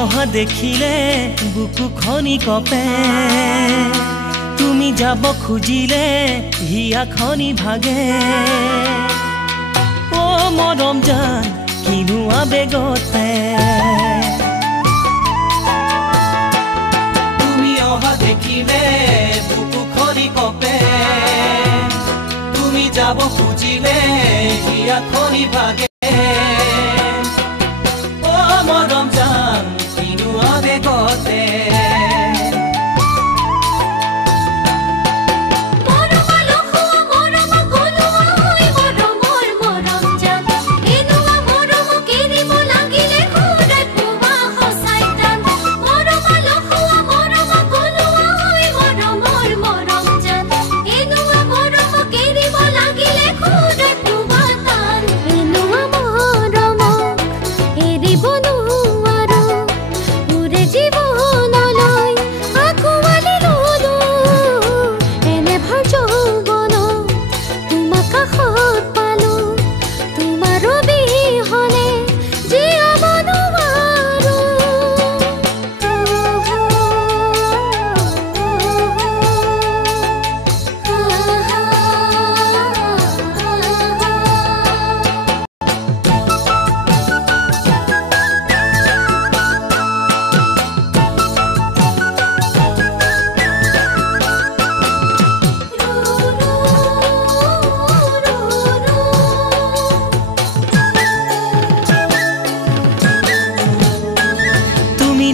অহা দেখিলে বুকু খনি কপে তুমি যাব খুজিলে হিয়া খনি ভাগে ও মৰম জান কিনো আবেগতে তুমি অহা দেখিলে বুকু খনি কপে তুমি যাব খুজিলে হিয়া খনি ভাগে ও মৰম জান কিনো আবেগতে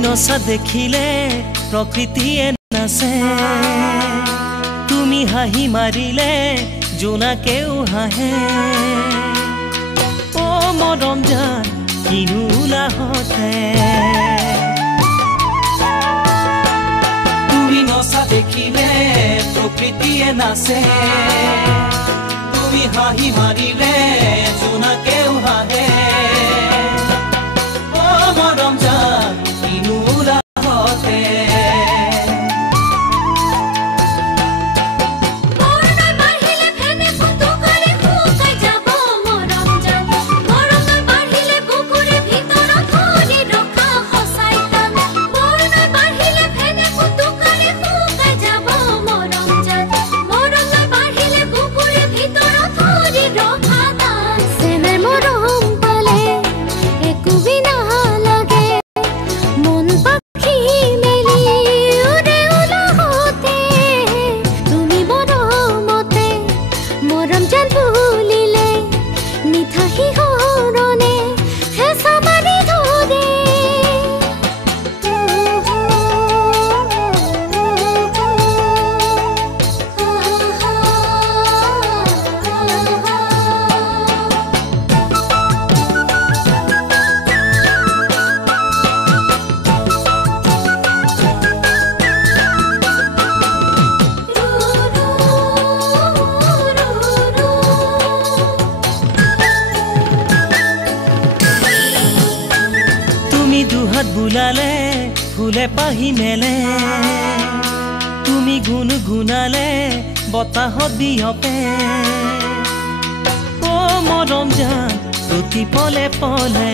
নচা দেখিলে প্ৰকৃতিয়ে নাচে তুমি হাঁহি মাৰিলে জোনাকেও হাঁহে ও মৰম জান কিনো উলাহতে তুমি নচা দেখিলে প্ৰকৃতিয়ে নাচে তুমি হাঁহি মাৰিলে জোনাকেও হাঁহে ও মৰম জান কিনো উলাহতে দুহাত বুলালে ফুলে পাহি মেলে তুমি গুণগুণালে বতাহত বিয়পে ও মৰম জান প্ৰতি পলে পলে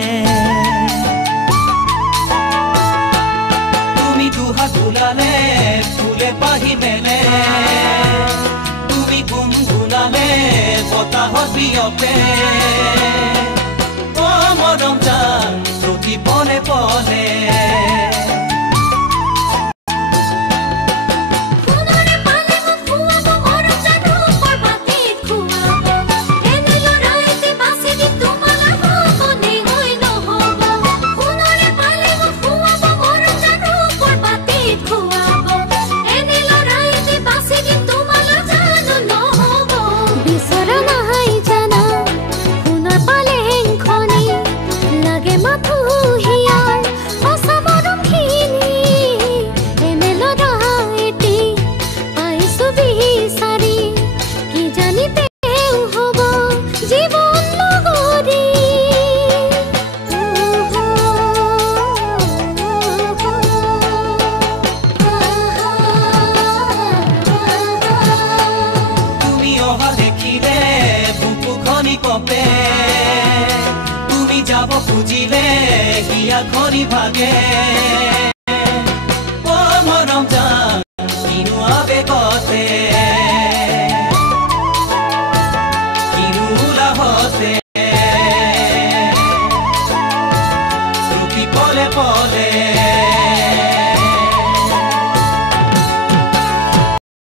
তুমি দুহাত বুলালে ফুলে পাহি মেলে তুমি গুণগুণালে বতাহত বিয়পে ও মৰম জান প্ৰতি পলে পলে কপে তুমি যাব খুজিলে হিয়া ঘড়ি ভাগে